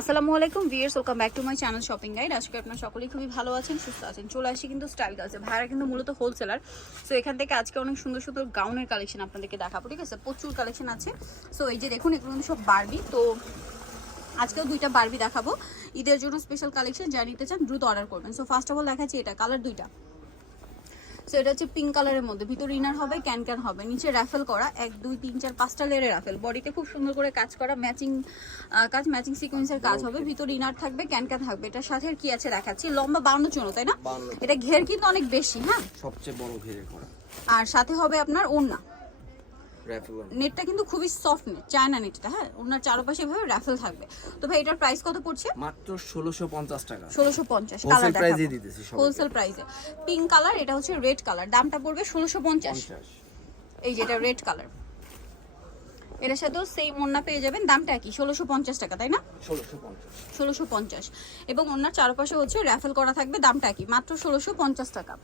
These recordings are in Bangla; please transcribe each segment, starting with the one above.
আসসালামু আলাইকুম viewers welcome back to my channel shopping guide আজকে আপনারা সকলেই খুবই ভালো আছেন, সুস্থ আছেন। চলে আসি কিন্তু স্টাইল আছে ভাইরা কিন্তু মূলত হোলসেলার সো এখান থেকে আজকে অনেক সুন্দর সুন্দর গাউনের কালেকশন আপনাদেরকে দেখাবো, ঠিক আছে? প্রচুর কালেকশন আছে। সো এই যে দেখুন, এগুলো কিন্তু সব বারবি তো, আজকেও দুইটা বারবি দেখাবো। ঈদের জন্য স্পেশাল কালেকশন যা নিতে চান, দ্রুত অর্ডার করবেন। সো ফার্স্ট অফ অল দেখাচ্ছি এটা কালার দুইটা। সো এটা হচ্ছে পিঙ্ক কালারের মধ্যে। ভিতরে ইনার হবে ক্যান ক্যান হবে। নিচে র্যাফেল করা এক দুই তিন চার পাঁচটা লেয়ারের র্যাফেল বডিতে খুব সুন্দর করে কাজ করা ম্যাচিং কাজ ম্যাচিং সিকোয়েন্সের কাজ হবে। ভিতরে ইনার থাকবে ক্যান ক্যান থাকবে। এটার সাথে আর কি আছে দেখাচ্ছি? লম্বা বাউন্ন চুনো তাই না? এটা ঘের কিন্তু অনেক বেশি হ্যাঁ? সবচেয়ে বড় ঘেরে করা। আর সাথে হবে আপনার ওড়না। নেটটা কিন্তু খুবই সফট নেট চায়না নেটটা হ্যাঁ? ওনার চারপাশে ভাবে র্যাফেল থাকবে। তো ভাই এটার প্রাইস কত পড়ছে? মাত্র ষোলোশো পঞ্চাশ টাকা। ষোলোশো পঞ্চাশ হোলসেল কালার প্রাইসে দিতেছি সব হোলসেল প্রাইসে পিঙ্ক কালার এটা হচ্ছে রেড কালার দামটা পড়বে ষোলোশো পঞ্চাশ। পঞ্চাশ। এই যেটা রেড কালার এটার সাথেও সেম ওন্না পেয়ে যাবেন দামটা কি ষোলোশো পঞ্চাশ টাকা তাই না? ষোলোশো পঞ্চাশ। ষোলোশো পঞ্চাশ। এবং ওনার চারপাশে হচ্ছে র্যাফেল করা থাকবে দামটা কি মাত্র ষোলোশো পঞ্চাশ টাকা।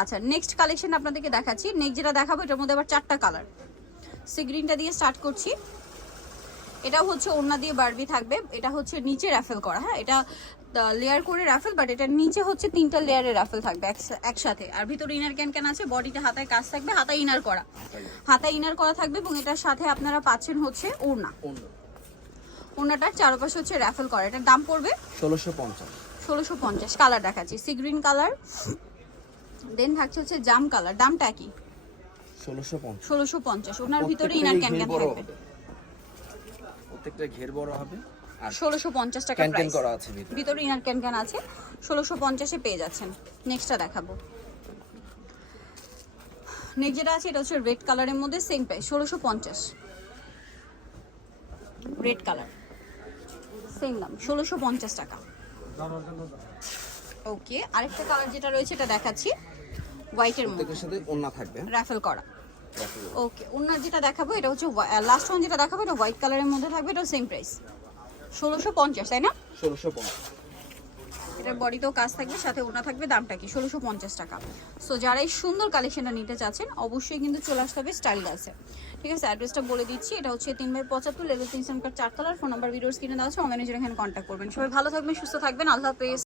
আচ্ছা নেক্সট কালেকশন আপনাদেরকে দেখাচ্ছি। নেক্সট যেটা দেখাবো এটার মধ্যে আবার চারটা কালার সি গ্রিনটা দিয়ে স্টার্ট করছি। এটা হচ্ছে ওন্না দিয়ে বারবি থাকবে। এটা হচ্ছে নিচে র্যাফেল করা হ্যাঁ? এটা লেয়ার করে র্যাফেল বাট এটা নিচে হচ্ছে তিনটা লেয়ারের র্যাফেল থাকবে একসা- একসাথে। আর ভিতরে ইনার ক্যান ক্যান আছে বডিতে হাতায় কাজ থাকবে হাতায় ইনার করা। হাতায় ইনার করা। থাকবে এবং এটার সাথে আপনারা পাচ্ছেন হচ্ছে ওড়না। ওড়নাটার চারপাশে হচ্ছে র্যাফেল করা। এটার দাম পড়বে? ষোলোশো পঞ্চাশ। ষোলোশো পঞ্চাশ। কালার দেখাচ্ছি। সি গ্রিন কালার দেন থাকছে হচ্ছে জাম কালার দামটা কি? ষোলোশো পঞ্চাশ। ওনার ভিতরে ইনার ক্যান ক্যান থাকবে। প্রত্যেকটা ঘের বড় হবে। ষোলোশো পঞ্চাশ টাকা প্রাইস করা আছে ভিতরে। ইনার ক্যান ক্যান আছে। ষোলোশো পঞ্চাশে পেয়ে যাচ্ছেন। নেক্সটটা দেখাবো। নেক্সট যেটা আছে এটা হচ্ছে রেড কালারের মধ্যে সেম প্রাইস ষোলোশো পঞ্চাশ। রেড কালার সেম দাম ষোলোশো পঞ্চাশ টাকা। ওকে আরেকটা কালার যেটা রয়েছে এটা দেখাচ্ছি। হোয়াইটের মধ্যে। সাথে ওন্না থাকবে। র্যাফেল করা। ওকে ওনার যেটা দেখাবো এটা হচ্ছে লাস্ট ওয়ান যেটা দেখাবো এটা হোয়াইট কালারের মধ্যে থাকবে এটা সেম প্রাইস ষোলোশো পঞ্চাশ তাই না? ষোলোশো পঞ্চাশ। এটার বডিতেও কাজ থাকবে সাথে ওনা থাকবে দামটা কি? ষোলোশো পঞ্চাশ টাকা। সো যারা এই সুন্দর কালেকশনটা নিতে চাচ্ছেন অবশ্যই কিন্তু চলে আসতে হবে স্টাইল আছে ঠিক আছে অ্যাড্রেসটা বলে দিচ্ছি এটা হচ্ছে তিন বাই পঁচাত্তর লেভেল তিন সেমকার চারতলার ফোন নাম্বার ভিডিওস কিনে দেওয়া আছে অনলাইনে যেটা এখানে কন্ট্যাক্ট করবেন। সবাই ভালো থাকবেন সুস্থ থাকবেন আল্লাহ হাফেজ।